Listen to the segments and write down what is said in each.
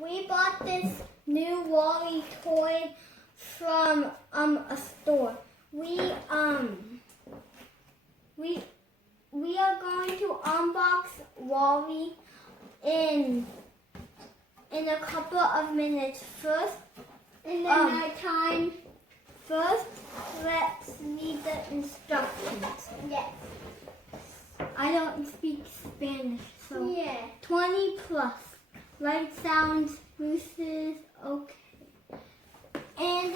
We bought this new Wally toy from a store. We are going to unbox Wally in a couple of minutes. First, in the nighttime. First, let's read the instructions. Yes. I don't speak Spanish, so Yeah. 20 plus. Light sounds, voices, okay. And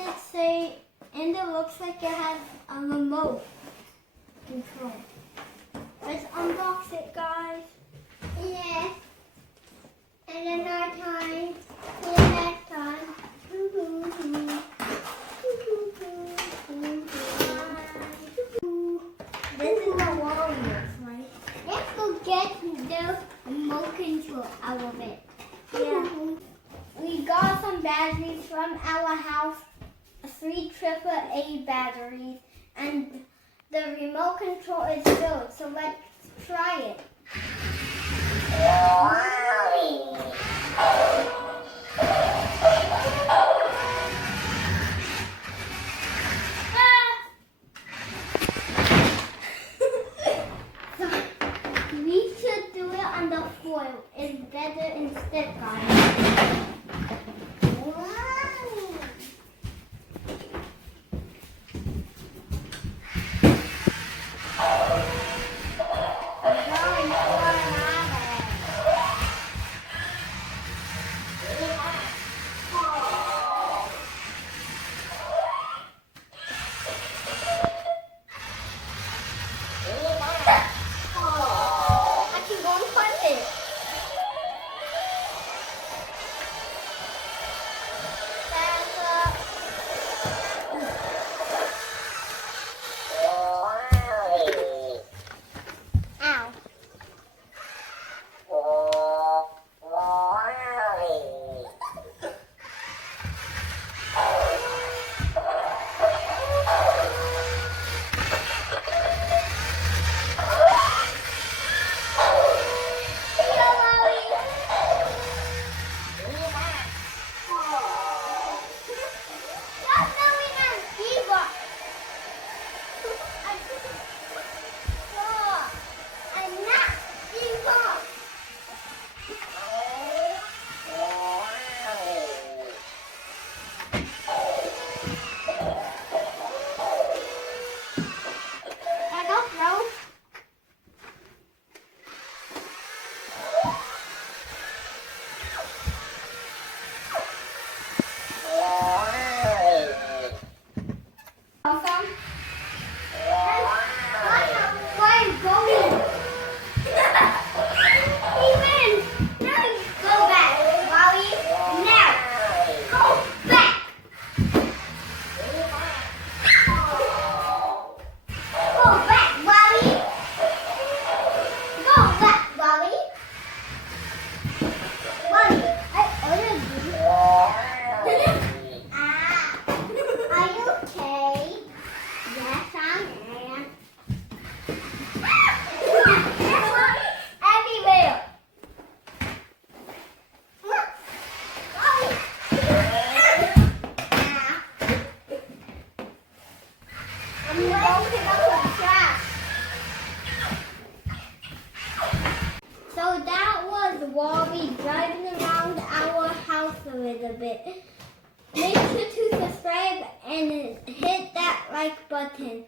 it looks like it has a remote control. Let's unbox it, guys. Yes. In the nighttime. In the nighttime. This is the Warriors, right? Let's go get the remote control out of it. Yeah. We got some batteries from our house, 3 AAA batteries, and the remote control is filled, so let's try it. We should do it on the foil. It's better instead, guys. So that was Wally driving around our house a little bit. Make sure to subscribe and hit that like button.